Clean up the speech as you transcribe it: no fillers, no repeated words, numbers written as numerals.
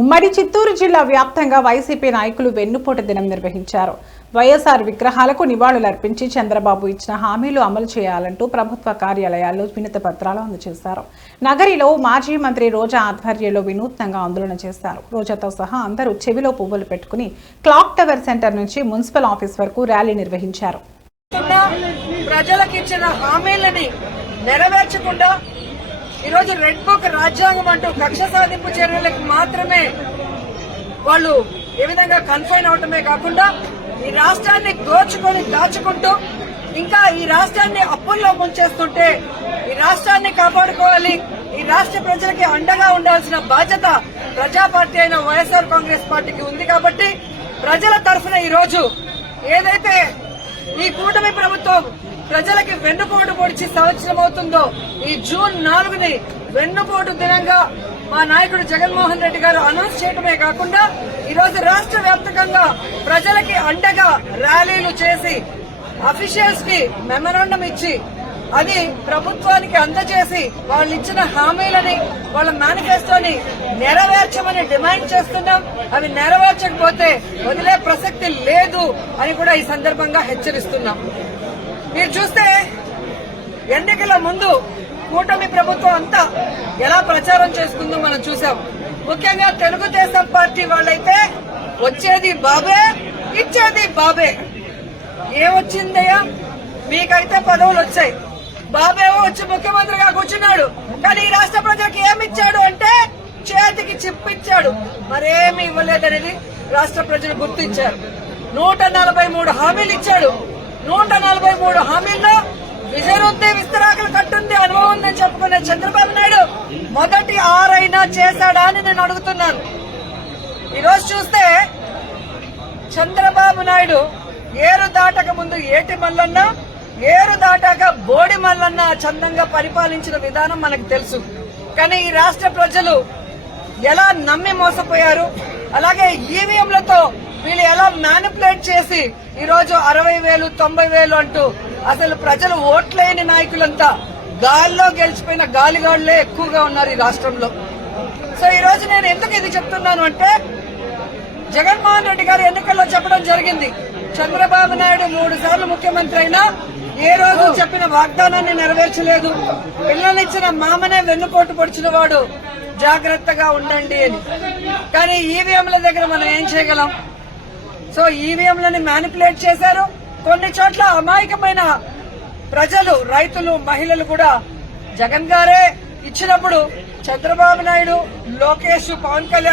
ఉమ్మడి చిత్తూరు జిల్లా వ్యాప్తంగా వైసీపీ నాయకులు వెన్నుపోటు దినం నిర్వహించారు. వైఎస్ఆర్ విగ్రహాలకు నివాళులర్పించి చంద్రబాబు ఇచ్చిన హామీలు అమలు చేయాలంటూ ప్రభుత్వ కార్యాలయాల్లో వినతి పత్రాలు అందజేశారు. నగరిలో మాజీ మంత్రి రోజా ఆధ్వర్యంలో వినూత్నంగా ఆందోళన చేశారు. రోజాతో సహా అందరూ చెవిలో పువ్వులు పెట్టుకుని క్లాక్ టవర్ సెంటర్ నుంచి మున్సిపల్ ఆఫీస్ వరకు ర్యాలీ నిర్వహించారు. ప్రజలకు ఇచ్చిన హామీలని నెరవేర్చకుండా ఈరోజు రెడ్ బుక్ రాజ్యాంగం అంటూ కక్ష సాధింపు చర్యలకు మాత్రమే వాళ్ళు ఏ విధంగా కన్ఫైన్ అవటమే కాకుండా ఈ రాష్ట్రాన్ని దాచుకుంటూ ఇంకా ఈ రాష్ట్రాన్ని అప్పుల్లో ముంచేస్తుంటే ఈ రాష్ట్రాన్ని కాపాడుకోవాలి, ఈ రాష్ట్ర ప్రజలకి అండగా ఉండాల్సిన బాధ్యత ప్రజా పార్టీ అయిన వైఎస్ఆర్ కాంగ్రెస్ పార్టీకి ఉంది. కాబట్టి ప్రజల తరఫున ఈ రోజు ఏదైతే ఈ కూటమి ప్రభుత్వం ప్రజలకి వెన్నుపోటు పొడిచి సంవత్సరం అవుతుందో ఈ జూన్ 4ని వెన్నుపోటు దినంగా మా నాయకుడు జగన్మోహన్ రెడ్డి గారు అనౌన్స్ చేయడమే కాకుండా ఈ రోజు రాష్ట్ర వ్యాప్తంగా ప్రజలకి అండగా ర్యాలీలు చేసి అఫీషియల్స్ కి మెమరాండం ఇచ్చి అది ప్రభుత్వానికి అందజేసి వాళ్ళు ఇచ్చిన హామీలని వాళ్ళ మేనిఫెస్టోని నెరవేర్చమని డిమాండ్ చేస్తున్నాం. అవి నెరవేర్చకపోతే వదిలే ప్రసక్తి లేదు అని కూడా ఈ సందర్భంగా హెచ్చరిస్తున్నాం. మీరు చూస్తే ఎన్నికల ముందు కూటమి ప్రభుత్వం అంతా ఎలా ప్రచారం చేసుకుందో మనం చూసాం. ముఖ్యంగా తెలుగుదేశం పార్టీ వాళ్ళైతే వచ్చేది బాబే, ఇచ్చేది బాబే. ఏమొచ్చిందయ్యా? మీకైతే పదవులు వచ్చాయి, బాబేమో వచ్చి ముఖ్యమంత్రిగా కూర్చున్నాడు. కానీ ఈ రాష్ట్ర ప్రజలకు ఏమిచ్చాడు అంటే చేతికి చిప్పిచ్చాడు, మరేమి ఇవ్వలేదనేది రాష్ట్ర ప్రజలు గుర్తించారు. 143 హామీలు ఇచ్చాడు. 143 హామీల్లో విజయనుద్ది విస్తరాకులు కట్టుంది అనుభవం ఉందని చెప్పుకునే చంద్రబాబు నాయుడు మొదటి 6 అయినా చేశాడా అని నేను అడుగుతున్నాను. ఈరోజు చూస్తే చంద్రబాబు నాయుడు ఏరు దాటక ముందు ఏటి మల్లన్న, ఏరు దాటాక బోడి మల్లన్న చందంగా పరిపాలించిన విధానం మనకు తెలుసు. కానీ ఈ రాష్ట్ర ప్రజలు ఎలా నమ్మి మోసపోయారు, అలాగే ఈవీఎంలతో వీళ్ళు ఎలా మ్యానిపులేట్ చేసి ఈరోజు 60,000 90,000 అంటూ అసలు ప్రజలు ఓట్లేని నాయకులంతా గాల్లో గెలిచిపోయిన గాలిగాళ్లే ఎక్కువగా ఉన్నారు ఈ రాష్ట్రంలో. సో ఈ రోజు నేను ఎందుకు ఇది చెప్తున్నాను అంటే జగన్మోహన్ రెడ్డి గారు ఎన్నికల్లో చెప్పడం జరిగింది, చంద్రబాబు నాయుడు 3 సార్లు ముఖ్యమంత్రి అయినా ఏ రోజు చెప్పిన వాగ్దానాన్ని నెరవేర్చలేదు, పిల్లలిచ్చిన మామనే వెన్నుపోటు పొడిచిన వాడు, జాగ్రత్తగా ఉండండి అని. కానీ ఈవీఎంల దగ్గర మనం ఏం చేయగలం? సో ఈవీఎంలని మ్యానిపులేట్ చేశారు. కొన్ని చోట్ల అమాయకమైన ప్రజలు, రైతులు, మహిళలు కూడా జగన్ గారే ఇచ్చినప్పుడు చంద్రబాబు నాయుడు, లోకేష్, పవన్ కళ్యాణ్